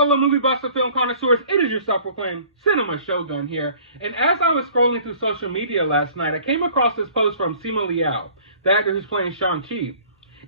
fellow movie buffs and film connoisseurs, it is your self-proclaimed Cinema Shogun here. And as I was scrolling through social media last night, I came across this post from Simu Liu, the actor who's playing Shang-Chi.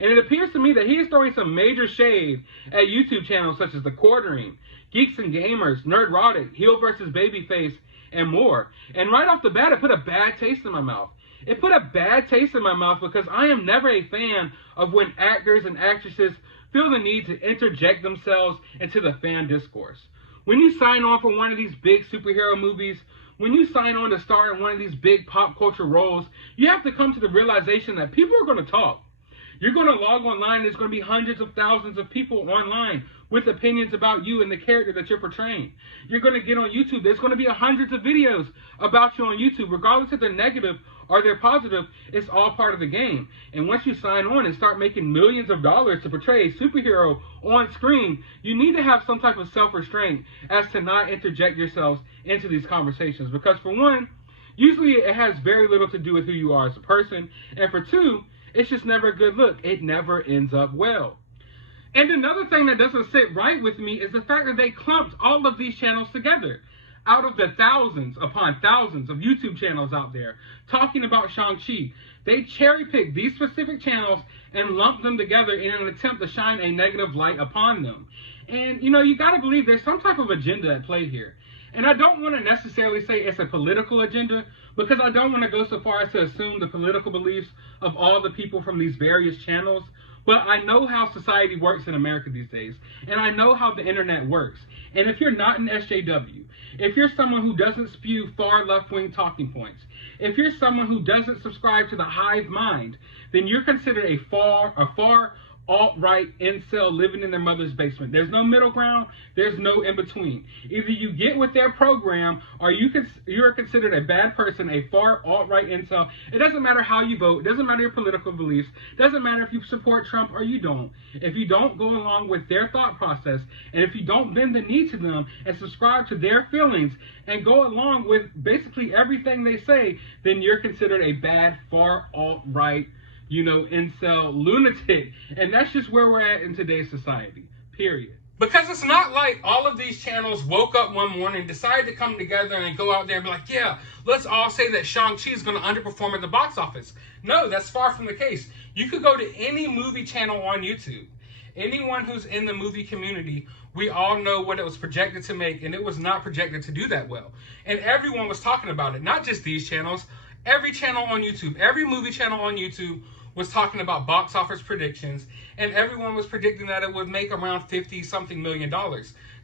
And it appears to me that he is throwing some major shade at YouTube channels such as TheQuartering, Geeks and Gamers, Nerdrotic, Heel vs. Babyface, and more. And right off the bat, it put a bad taste in my mouth. It put a bad taste in my mouth because I am never a fan of when actors and actresses feel the need to interject themselves into the fan discourse. When you sign on for one of these big superhero movies, when you sign on to star in one of these big pop culture roles, you have to come to the realization that people are going to talk. You're going to log online, and there's going to be hundreds of thousands of people online with opinions about you and the character that you're portraying. You're going to get on YouTube. There's going to be hundreds of videos about you on YouTube, regardless if they're negative or they're positive. It's all part of the game. And once you sign on and start making millions of dollars to portray a superhero on screen, you need to have some type of self-restraint as to not interject yourselves into these conversations. Because for one, usually it has very little to do with who you are as a person. And for two, it's just never a good look. It never ends up well. And another thing that doesn't sit right with me is the fact that they clumped all of these channels together. Out of the thousands upon thousands of YouTube channels out there talking about Shang-Chi, they cherry-picked these specific channels and lumped them together in an attempt to shine a negative light upon them. And, you got to believe there's some type of agenda at play here. And I don't want to necessarily say it's a political agenda, because I don't want to go so far as to assume the political beliefs of all the people from these various channels. But I know how society works in America these days, and I know how the internet works. And if you're not an SJW, if you're someone who doesn't spew far left-wing talking points, if you're someone who doesn't subscribe to the hive mind, then you're considered a far alt-right incel living in their mother's basement. There's no middle ground. There's no in-between. Either you get with their program or you're considered a bad person, a far alt-right incel. It doesn't matter how you vote. It doesn't matter your political beliefs. It doesn't matter if you support Trump or you don't. If you don't go along with their thought process, and if you don't bend the knee to them and subscribe to their feelings and go along with basically everything they say, then you're considered a bad far alt-right incel lunatic. And that's just where we're at in today's society, period. Because it's not like all of these channels woke up one morning, decided to come together and go out there and be like, yeah, let's all say that Shang-Chi is going to underperform at the box office. No, that's far from the case. You could go to any movie channel on YouTube. Anyone who's in the movie community, we all know what it was projected to make, and it was not projected to do that well. And everyone was talking about it, not just these channels. Every channel on YouTube, every movie channel on YouTube was talking about box office predictions, and everyone was predicting that it would make around $50-something million.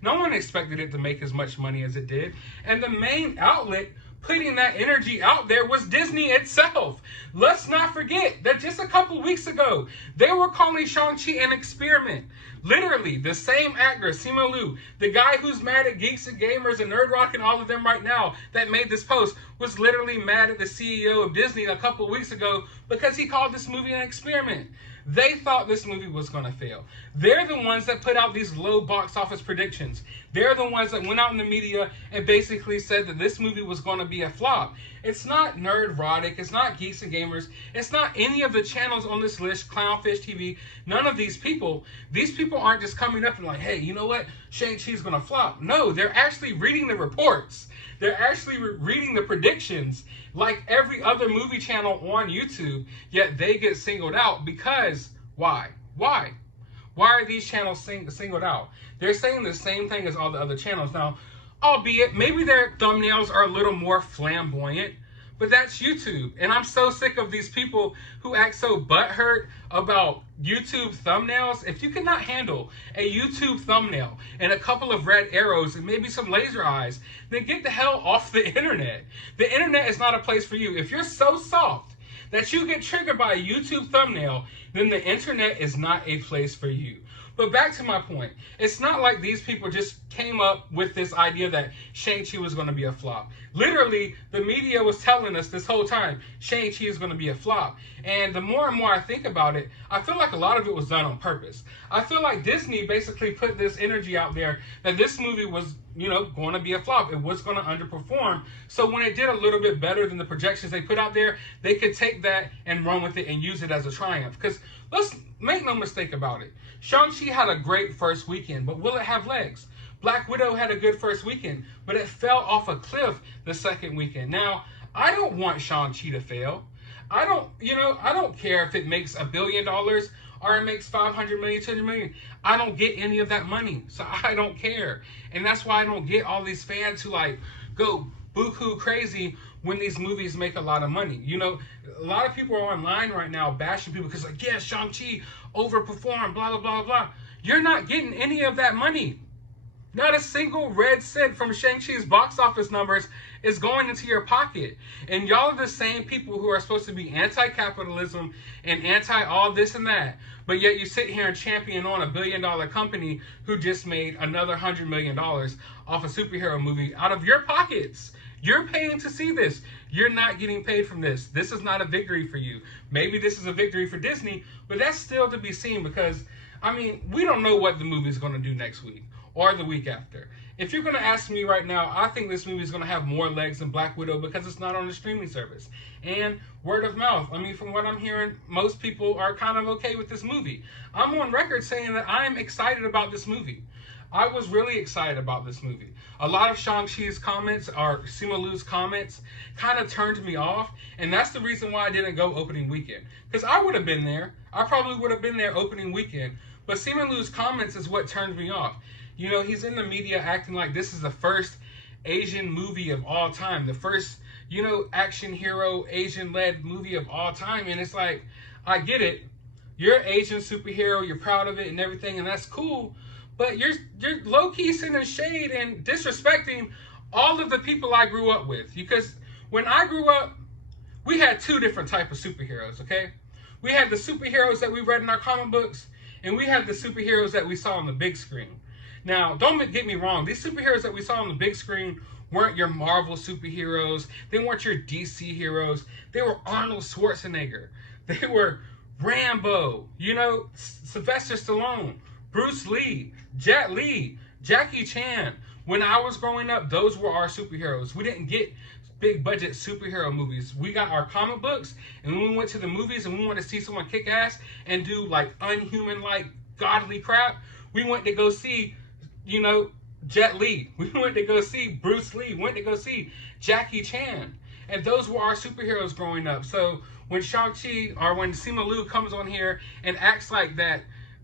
No one expected it to make as much money as it did, and the main outlet putting that energy out there was Disney itself. Let's not forget that just a couple weeks ago, they were calling Shang-Chi an experiment. Literally, the same actor, Simu Liu, the guy who's mad at Geeks and Gamers and Nerdrotic and all of them right now that made this post, was literally mad at the CEO of Disney a couple of weeks ago because he called this movie an experiment. They thought this movie was going to fail. They're the ones that put out these low box office predictions. They're the ones that went out in the media and basically said that this movie was going to be a flop. It's not Nerdrotic. It's not Geeks and Gamers. It's not any of the channels on this list, Clownfish TV. None of these people aren't just coming up and like, hey, you know what? Shang-Chi's going to flop. No, they're actually reading the reports. They're actually reading the predictions like every other movie channel on YouTube, yet they get singled out because, why? Why are these channels singled out? They're saying the same thing as all the other channels. Now, albeit, maybe their thumbnails are a little more flamboyant, but that's YouTube. And I'm so sick of these people who act so butthurt about YouTube thumbnails. If you cannot handle a YouTube thumbnail and a couple of red arrows and maybe some laser eyes, then get the hell off the internet. The internet is not a place for you. If you're so soft that you get triggered by a YouTube thumbnail, then the internet is not a place for you. But back to my point, it's not like these people just came up with this idea that Shang-Chi was going to be a flop. Literally, the media was telling us this whole time, Shang-Chi is going to be a flop. And the more and more I think about it, I feel like a lot of it was done on purpose. I feel like Disney basically put this energy out there that this movie was, going to be a flop. It was going to underperform. So when it did a little bit better than the projections they put out there, they could take that and run with it and use it as a triumph. Because let's make no mistake about it. Shang-Chi had a great first weekend, but will it have legs? Black Widow had a good first weekend, but it fell off a cliff the second weekend. Now, I don't want Shang-Chi to fail. I don't care if it makes $1 billion or it makes 500 million, 200 million. I don't get any of that money, so I don't care. And that's why I don't get all these fans who like go buku crazy when these movies make a lot of money. You know, a lot of people are online right now bashing people because like, yeah, Shang-Chi overperformed, blah, blah, blah, blah. You're not getting any of that money. Not a single red cent from Shang-Chi's box office numbers is going into your pocket. And y'all are the same people who are supposed to be anti-capitalism and anti-all this and that. But yet you sit here and champion on $1 billion company who just made another $100 million off a superhero movie out of your pockets. You're paying to see this. You're not getting paid from this. This is not a victory for you. Maybe this is a victory for Disney, but that's still to be seen because, I mean, we don't know what the movie is going to do next week or the week after. If you're going to ask me right now, I think this movie is going to have more legs than Black Widow because it's not on the streaming service. And word of mouth, I mean, from what I'm hearing, most people are kind of okay with this movie. I'm on record saying that I'm excited about this movie. I was really excited about this movie. A lot of Shang-Chi's comments, or Simu Liu's comments, kind of turned me off, and that's the reason why I didn't go opening weekend. Because I would have been there. I probably would have been there opening weekend, but Simu Liu's comments is what turned me off. You know, he's in the media acting like this is the first Asian movie of all time, the first, you know, action hero, Asian-led movie of all time, and it's like, I get it. You're an Asian superhero, you're proud of it and everything, and that's cool, but you're low-key sending shade and disrespecting all of the people I grew up with. Because when I grew up, we had two different types of superheroes, okay? We had the superheroes that we read in our comic books, and we had the superheroes that we saw on the big screen. Now, don't get me wrong, these superheroes that we saw on the big screen weren't your Marvel superheroes, they weren't your DC heroes, they were Arnold Schwarzenegger, they were Rambo, you know, Sylvester Stallone, Bruce Lee, Jet Li, Jackie Chan. When I was growing up, those were our superheroes. We didn't get big budget superhero movies. We got our comic books, and when we went to the movies and we wanted to see someone kick ass and do like unhuman, like godly crap, we went to go see, you know, Jet Li. We went to go see Bruce Lee. We went to go see Jackie Chan. And those were our superheroes growing up. So when Shang-Chi or when Simu Liu comes on here and acts like that,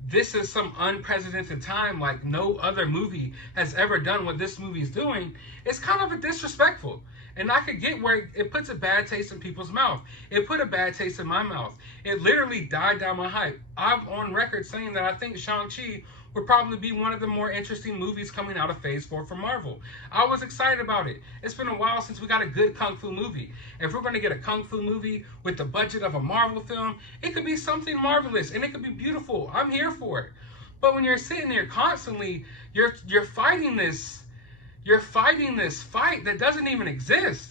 this is some unprecedented time, like no other movie has ever done what this movie is doing, it's kind of a disrespectful. And I could get where it puts a bad taste in people's mouth. It put a bad taste in my mouth. It literally died down my hype. I'm on record saying that I think Shang-Chi would probably be one of the more interesting movies coming out of Phase 4 for Marvel. I was excited about it. It's been a while since we got a good Kung Fu movie. If we're going to get a Kung Fu movie with the budget of a Marvel film, it could be something marvelous and it could be beautiful. I'm here for it. But when you're sitting there constantly, you're fighting this fight that doesn't even exist.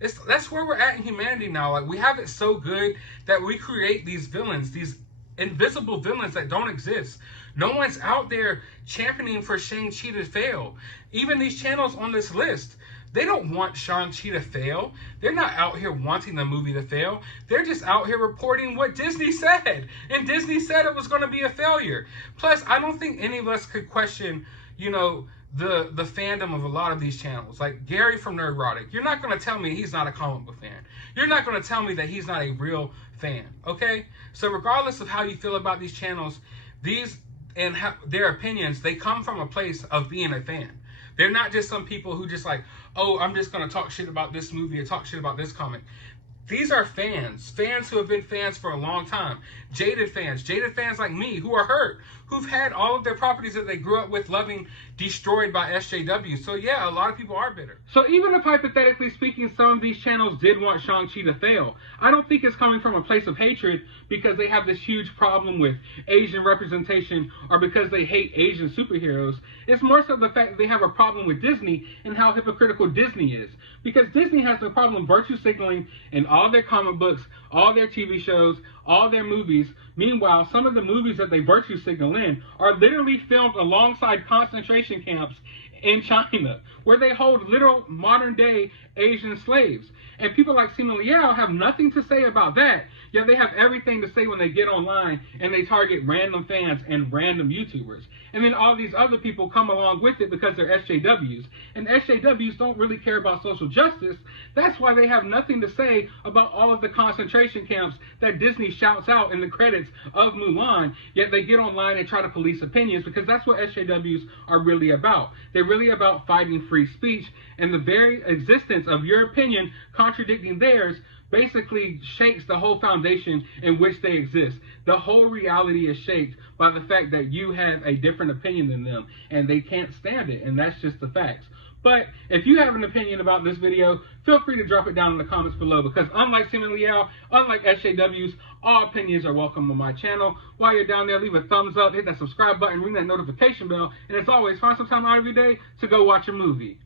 That's where we're at in humanity now. Like, we have it so good that we create these villains, these invisible villains that don't exist. No one's out there championing for Shang-Chi to fail. Even these channels on this list, they don't want Shang-Chi to fail. They're not out here wanting the movie to fail. They're just out here reporting what Disney said. And Disney said it was going to be a failure. Plus, I don't think any of us could question, you know, the fandom of a lot of these channels. Like Gary from Nerdrotic, you're not going to tell me he's not a comic book fan. You're not going to tell me that he's not a real fan, okay? So regardless of how you feel about these channels, these and their opinions, they come from a place of being a fan. They're not just some people who just like, oh, I'm just going to talk shit about this movie or talk shit about this comic. These are fans who have been fans for a long time. Jaded fans like me who are hurt, who've had all of their properties that they grew up with loving destroyed by SJW. So yeah, a lot of people are bitter. So even if hypothetically speaking, some of these channels did want Shang-Chi to fail, I don't think it's coming from a place of hatred because they have this huge problem with Asian representation or because they hate Asian superheroes. It's more so the fact that they have a problem with Disney and how hypocritical Disney is. Because Disney has the problem virtue signaling in all their comic books, all their TV shows, all their movies. Meanwhile, some of the movies that they virtue signal in are literally filmed alongside concentration camps in China, where they hold literal modern-day Asian slaves. And people like Simu Liu have nothing to say about that, yet they have everything to say when they get online and they target random fans and random YouTubers. And then all these other people come along with it because they're SJWs. And SJWs don't really care about social justice. That's why they have nothing to say about all of the concentration camps that Disney shouts out in the credits of Mulan, yet they get online and try to police opinions, because that's what SJWs are really about. They're really about fighting free speech, and the very existence of your opinion contradicting theirs basically shakes the whole foundation in which they exist. The whole reality is shaped by the fact that you have a different opinion than them, and they can't stand it, and that's just the facts. But if you have an opinion about this video, feel free to drop it down in the comments below, because unlike Simu Liu, unlike SJWs, all opinions are welcome on my channel. While you're down there, leave a thumbs up, hit that subscribe button, ring that notification bell, and as always, find some time out of your day to go watch a movie.